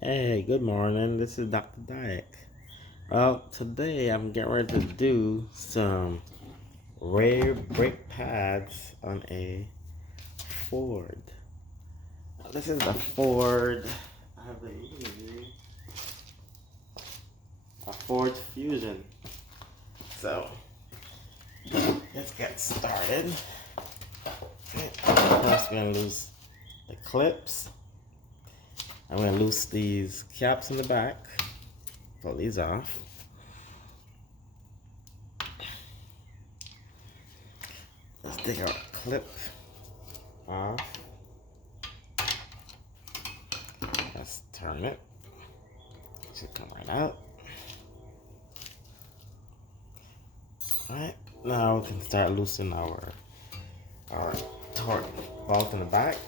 Hey, good morning. This is Dr. Dyack. Well, today I'm getting ready to do some rear brake pads on a Ford. Now, this is the Ford, I believe, a Ford Fusion. So, let's get started. First, we're going to lose the clips. I'm going to loose these caps in the back. Pull these off. Let's take our clip off. Let's turn it. It should come right out. Alright, now we can start loosening our torque bolt in the back.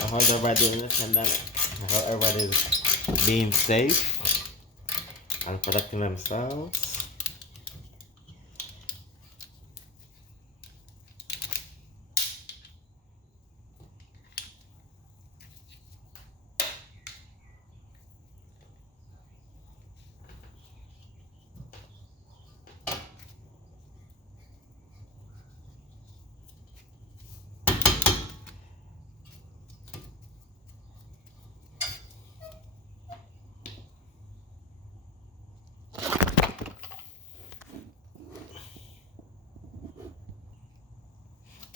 I hope everybody doing this pandemic. I hope everybody's being safe and protecting themselves.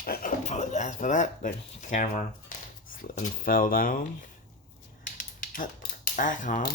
I apologize for that. The camera slipped and fell down. Put it back on.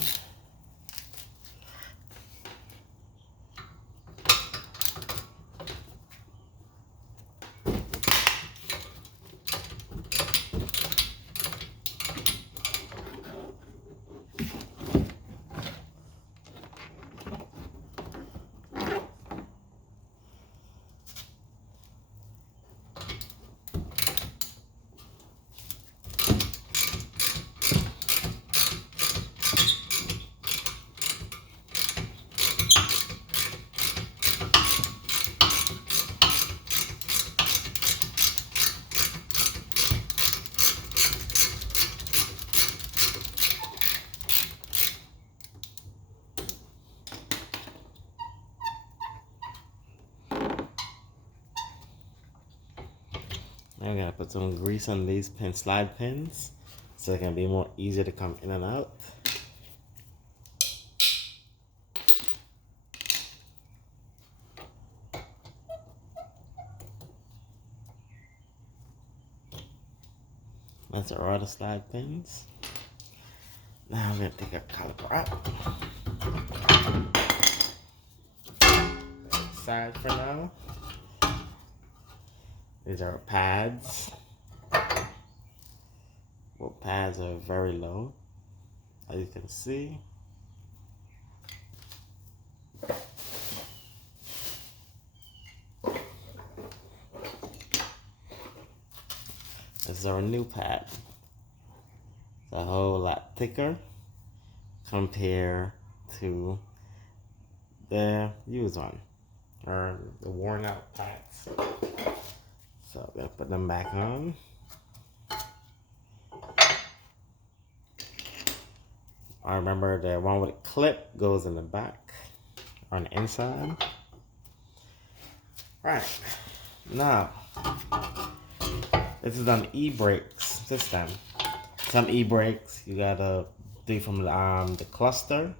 Now we gotta put some grease on these slide pins so it can be more easier to come in and out. That's our other slide pins. Now I'm gonna take a caliper out. Side for now. These are pads. Well, pads are very low, as you can see. This is our new pad. It's a whole lot thicker compared to the used one, or the worn out pads. So I'm gonna put them back on. I remember the one with a clip goes in the back, on the inside. Right, now, this is an e-brakes system. Some e-brakes you gotta do from the cluster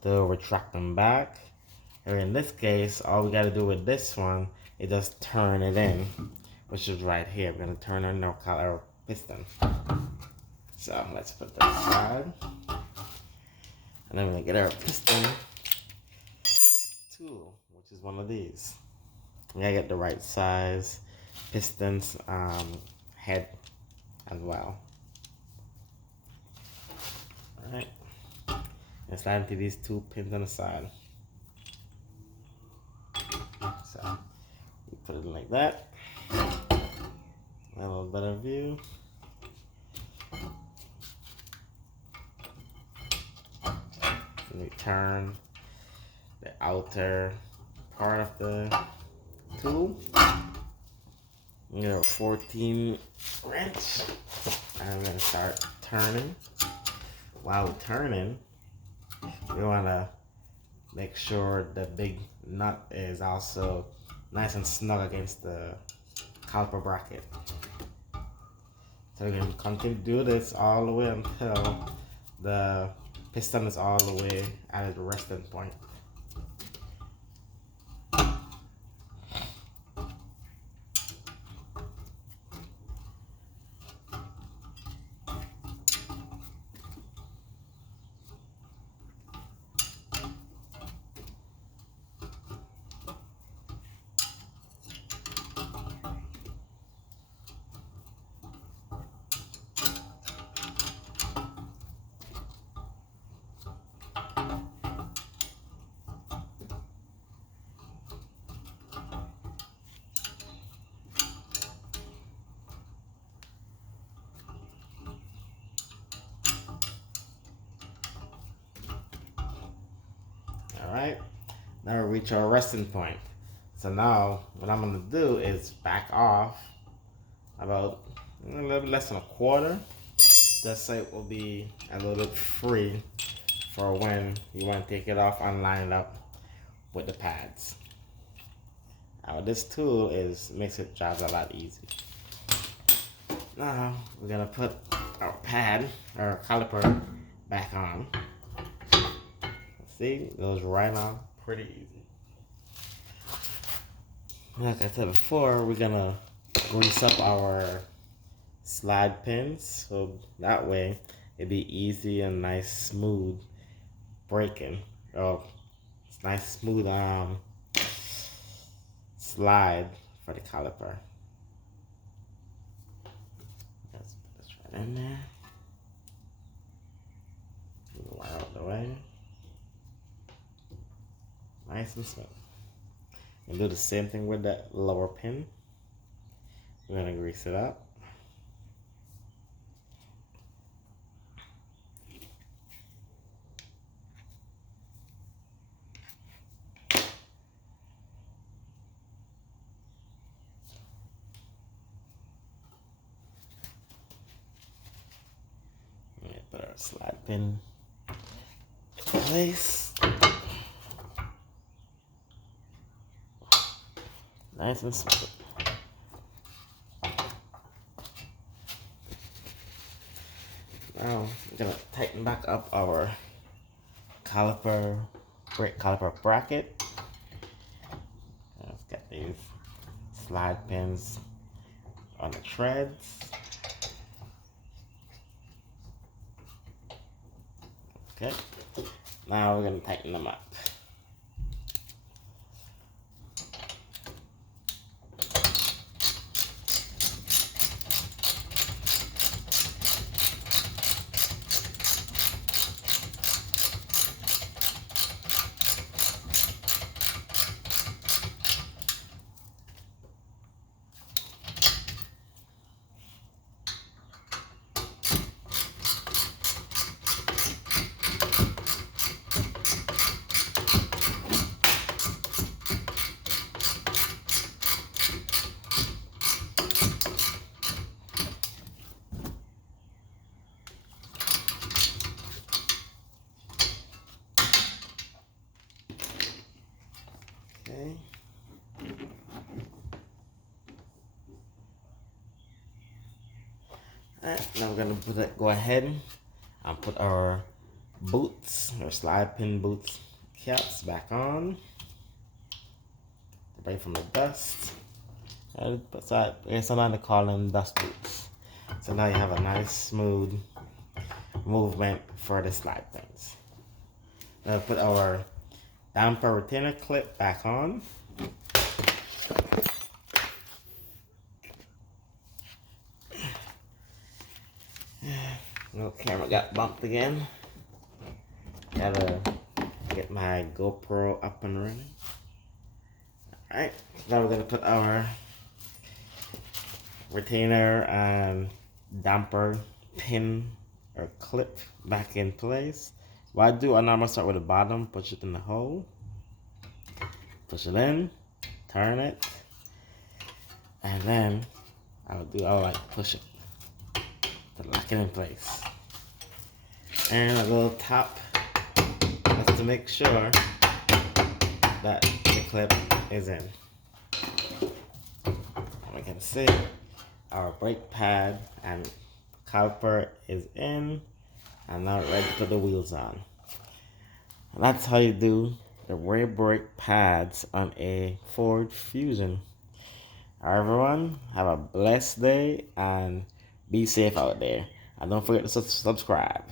to retract them back. Or in this case, all we gotta do with this one is just turn it in, which is right here. We're gonna turn on our piston. So let's put that aside. And then we're gonna get our piston tool, which is one of these. We gotta get the right size pistons head as well. Alright. And slide into these two pins on the side. So you put it like that. A little better view. we turn the outer part of the tool. You know, 14 wrench. I'm gonna start turning. While we're turning, we wanna make sure the big nut is also nice and snug against the caliper bracket. So we're gonna continue to do this all the way until the piston is all the way at its resting point. Alright, now we reach our resting point. So now what I'm gonna do is back off about a little bit less than a quarter. Just so it will be a little bit free for when you want to take it off and line it up with the pads. Now this tool makes it job a lot easier. Now we're gonna put our pad, our caliper, back on. See, it goes right on pretty easy. Like I said before, we're gonna grease up our slide pins so that way it'd be easy and nice smooth braking. Oh, it's nice smooth slide for the caliper. Let's put this right in there. Move it out of the way. Nice and smooth. And do the same thing with that lower pin. We're gonna grease it up. Put our slide pin in place. Nice and smooth. Now we're gonna tighten back up our brake caliper bracket. Let's get these slide pins on the treads. Okay, now we're gonna tighten them up. Okay. Alright, now we're gonna go ahead and put our boots, our slide pin boots caps back on. Away from the dust. Sometimes they call them dust boots. So now you have a nice smooth movement for the slide pins. Now put our damper retainer clip back on. No, camera got bumped again. Gotta get my GoPro up and running. Alright, now we're gonna put our retainer and damper pin or clip back in place. What I do, I normally start with the bottom, push it in the hole, push it in, turn it, and then I'll like push it to lock it in place. And a little top, just to make sure that the clip is in. And we can see our brake pad and caliper is in, and now ready to put the wheels on. And that's how you do the rear brake pads on a Ford Fusion. Alright everyone, have a blessed day and be safe out there. And don't forget to subscribe.